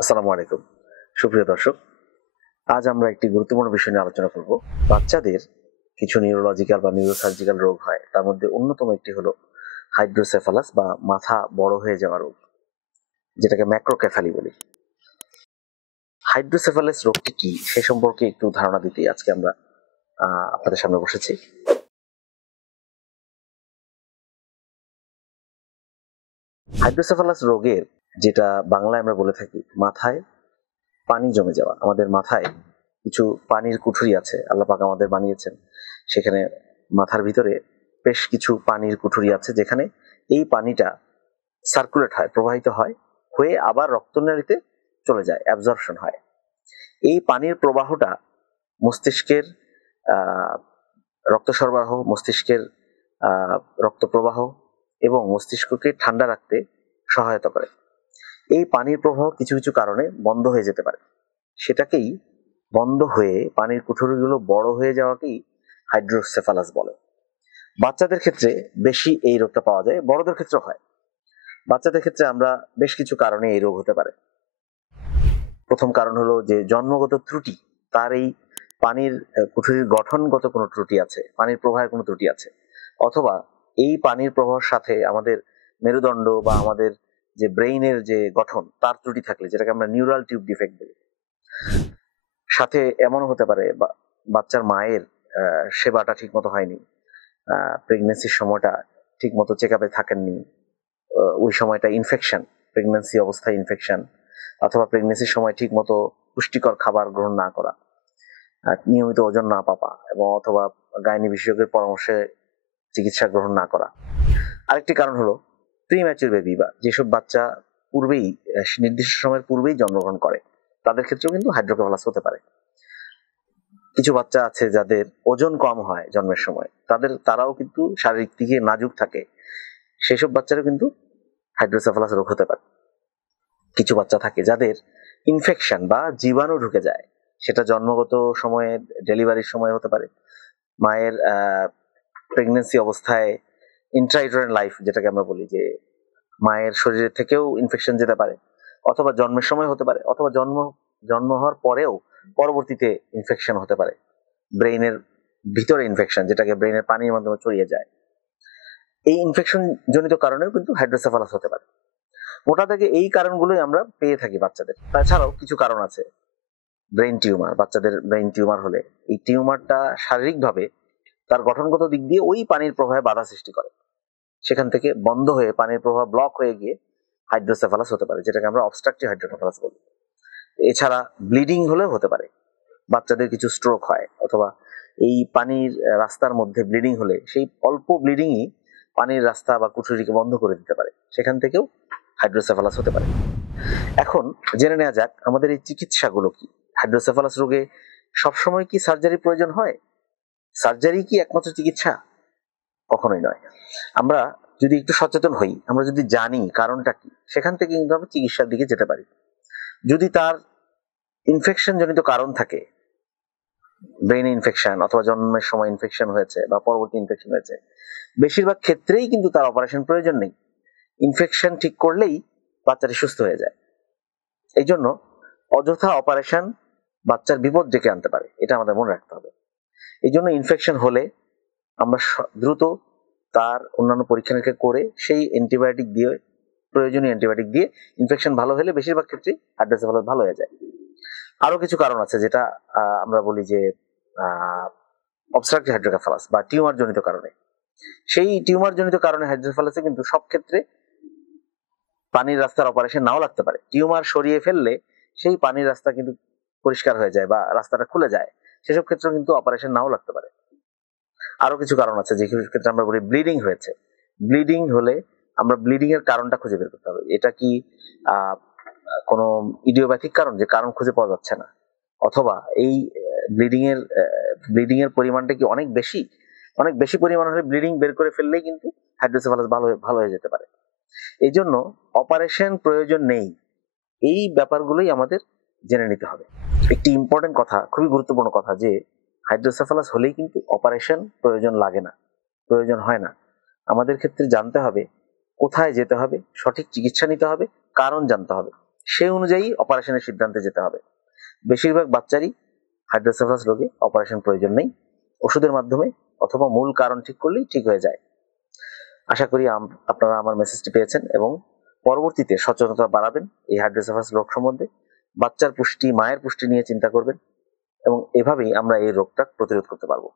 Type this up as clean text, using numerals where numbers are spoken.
আসসালামু আলাইকুম সুপ্রিয় দর্শক, আজ আমরা একটি গুরুত্বপূর্ণ বিষয় নিয়ে আলোচনা করব। বাচ্চাদের কিছু নিউরোলজিক্যাল বা নিউরোসার্জিক্যাল রোগ হয়, তার মধ্যে অন্যতম একটি হলো হাইড্রোসেফালাস বা মাথা বড় হয়ে যাওয়া রোগ, যেটাকে ম্যাক্রোকেফালি বলি। হাইড্রোসেফালাস রোগটি কি সে সম্পর্কে একটু ধারণা দিতে আজকে আমরা আপনাদের সামনে বসেছি। হাইড্রোসেফালাস রোগের, যেটা বাংলায় আমরা বলে থাকি মাথায় পানি জমে যাওয়া, আমাদের মাথায় কিছু পানির কুঠুরি আছে, আল্লাহ পাক আমাদের বানিয়েছেন, সেখানে মাথার ভিতরে বেশ কিছু পানির কুঠুরি আছে, যেখানে এই পানিটা সার্কুলেট হয়, প্রবাহিত হয়, হয়ে আবার রক্তনালীতে চলে যায়, অ্যাবজর্পশন হয়। এই পানির প্রবাহটা মস্তিষ্কের রক্ত সরবরাহ, মস্তিষ্কের রক্ত প্রবাহ এবং মস্তিষ্ককে ঠান্ডা রাখতে সহায়তা করে। এই পানির প্রবাহ কিছু কিছু কারণে বন্ধ হয়ে যেতে পারে, সেটাকেই বন্ধ হয়ে পানির কুঠুরিগুলো বড় হয়ে যাওয়াকেই হাইড্রোসেফালাস বলে। বাচ্চাদের ক্ষেত্রে বেশি এই রোগটা পাওয়া যায়, বড়দের ক্ষেত্রে হয়। বাচ্চাদের ক্ষেত্রে আমরা বেশ কিছু কারণে এই রোগ হতে পারে। প্রথম কারণ হলো যে জন্মগত ত্রুটি, তার এই পানির কুঠুরির গঠনগত কোনো ত্রুটি আছে, পানির প্রবাহের কোনো ত্রুটি আছে, অথবা এই পানির প্রবাহের সাথে আমাদের মেরুদণ্ড বা আমাদের যে ব্রেইনের যে গঠন তার ত্রুটি থাকলে, যেটাকে আমরা নিউরাল টিউব ডিফেক্ট বলি। সাথে এমনও হতে পারে বাচ্চার মায়ের সেবাটা ঠিক মতো হয়নি, প্রেগনেন্সির সময়টা ঠিক মতো চেক আপে থাকেননি, ওই সময়টা ইনফেকশন, প্রেগনেন্সি অবস্থায় ইনফেকশন, অথবা প্রেগনেন্সির সময় ঠিক মতো পুষ্টিকর খাবার গ্রহণ না করা, নিয়মিত ওজন না পাওয়া, এবং অথবা গাইনি বিশেষজ্ঞের পরামর্শে চিকিৎসা গ্রহণ না করা। আরেকটি কারণ হলো প্রিম্যাচুর বেবি, বা যেসব বাচ্চা পূর্বেই নির্দিষ্ট সময়ের পূর্বেই জন্মগ্রহণ করে, তাদের ক্ষেত্রেও কিন্তু হাইড্রোকেফালাস হতে পারে। কিছু বাচ্চা আছে যাদের ওজন কম হয় জন্মের সময়, তারাও কিন্তু শারীরিক দিকে নাজুক থাকে, সেসব বাচ্চারা কিন্তু হাইড্রোসেফালাস রোগ হতে পারে। কিছু বাচ্চা থাকে যাদের ইনফেকশন বা জীবাণু ঢুকে যায়, সেটা জন্মগত সময়ে, ডেলিভারির সময় হতে পারে, মায়ের প্রেগনেন্সি অবস্থায়, ইন্ট্রাইউটেরাইন লাইফ যেটাকে আমরা বলি, যে মায়ের শরীরে থেকেও ইনফেকশন যেতে পারে, অথবা জন্মের সময় হতে পারে, অথবা জন্ম হওয়ার পরেও পরবর্তীতে ইনফেকশন হতে পারে, ব্রেইনের ভিতরে ইনফেকশন, যেটাকে ব্রেইনের পানির মাধ্যমে ছড়িয়ে যায়। এই ইনফেকশন জনিত কারণেও কিন্তু হাইড্রোসেফালাস হতে পারে। মোটা দাগে এই কারণগুলোই আমরা পেয়ে থাকি বাচ্চাদের। তাছাড়াও কিছু কারণ আছে। ব্রেইন টিউমার, বাচ্চাদের ব্রেইন টিউমার হলে এই টিউমারটা শারীরিকভাবে তার গঠনগত দিক দিয়ে ওই পানির প্রবাহে বাধা সৃষ্টি করে, সেখান থেকে বন্ধ হয়ে পানির প্রবাহ ব্লক হয়ে গিয়ে হাইড্রোসেফালাস হতে পারে, যেটাকে আমরা অবস্ট্রাকটিভ হাইড্রোসেফালাস বলি। এছাড়া ব্লিডিং হলেও হতে পারে, বাচ্চাদের কিছু স্ট্রোক হয়, অথবা এই পানির রাস্তার মধ্যে ব্লিডিং হলে সেই অল্প ব্লিডিংই পানির রাস্তা বা কুঠুরিকে বন্ধ করে দিতে পারে, সেখান থেকেও হাইড্রোসেফালাস হতে পারে। এখন জেনে নেওয়া যাক আমাদের এই চিকিৎসাগুলো কি। হাইড্রোসেফালাস রোগে সবসময় কি সার্জারি প্রয়োজন হয়? সার্জারি কি একমাত্র চিকিৎসা? কখনোই নয়। আমরা যদি একটু সচেতন হই, আমরা যদি জানি কারণটা কি, সেখান থেকে কিন্তু আমরা চিকিৎসার দিকে যেতে পারি। যদি তার ইনফেকশন জনিত কারণ থাকে, ব্রেন ইনফেকশন, অথবা জন্মের সময় ইনফেকশন হয়েছে বা পরবর্তী ইনফেকশন হয়েছে, বেশিরভাগ ক্ষেত্রেই কিন্তু তার অপারেশন প্রয়োজন নেই। ইনফেকশন ঠিক করলেই বাচ্চাটি সুস্থ হয়ে যায়। এই জন্য অযথা অপারেশন বাচ্চার বিপদ ডেকে আনতে পারে, এটা আমাদের মনে রাখতে হবে। এই জন্য ইনফেকশন হলে আমরা দ্রুত তার অন্যান্য পরীক্ষা নিরীক্ষা করে সেই অ্যান্টিবায়োটিক দিয়ে, প্রয়োজনীয় অ্যান্টিবায়োটিক দিয়ে ইনফেকশন ভালো হলে বেশিরভাগ ক্ষেত্রে হাইড্রোসেফালাস ভালো হয়ে যায়। আরো কিছু কারণ আছে, যেটা আমরা বলি যে অবস্ট্রাকটিভ হাইড্রোকেফালাস বা টিউমার জনিত কারণে। সেই টিউমার জনিত কারণে হাইড্রোসেফালাসে কিন্তু সব ক্ষেত্রে পানির রাস্তার অপারেশন নাও লাগতে পারে। টিউমার সরিয়ে ফেললে সেই পানির রাস্তা কিন্তু পরিষ্কার হয়ে যায় বা রাস্তাটা খুলে যায়, সেসব ক্ষেত্রে কিন্তু অপারেশন নাও লাগতে পারে। আরো কিছু কারণ আছে, যে ক্ষেত্রে আমরা বলি ব্লিডিং হয়েছে। ব্লিডিং হলে আমরা ব্লিডিং এর কারণটা খুঁজে বের করতে হবে। এটা কি কোনো ইডিওপ্যাথিক কারণ, যে কারণ খুঁজে পাওয়া যাচ্ছে না, অথবা এই ব্লিডিং এর পরিমাণটা কি অনেক বেশি? অনেক বেশি পরিমাণ হলে ব্লিডিং বের করে ফেললেই কিন্তু হাইড্রোসেফালাস ভালো হয়ে যেতে পারে। এই জন্য অপারেশন প্রয়োজন নেই, এই ব্যাপারগুলোই আমাদের জেনে নিতে হবে। একটি ইম্পর্টেন্ট কথা, খুবই গুরুত্বপূর্ণ কথা, যে হাইড্রোসেফালাস হলেই কিন্তু অপারেশন প্রয়োজন লাগে না, প্রয়োজন হয় না। আমাদের ক্ষেত্রে জানতে হবে কোথায় যেতে হবে, সঠিক চিকিৎসা নিতে হবে, কারণ জানতে হবে, সেই অনুযায়ী অপারেশনের সিদ্ধান্তে যেতে হবে। বেশিরভাগ বাচ্চারই হাইড্রোসেফালাস রোগে অপারেশন প্রয়োজন নেই, ওষুধের মাধ্যমে অথবা মূল কারণ ঠিক করলেই ঠিক হয়ে যায়। আশা করি আপনারা আমার মেসেজটি পেয়েছেন এবং পরবর্তীতে সচেতনতা বাড়াবেন এই হাইড্রোসেফালাস রোগ সম্বন্ধে। বাচ্চার পুষ্টি, মায়ের পুষ্টি নিয়ে চিন্তা করবেন এবং এভাবেই আমরা এই রোগটা প্রতিরোধ করতে পারবো।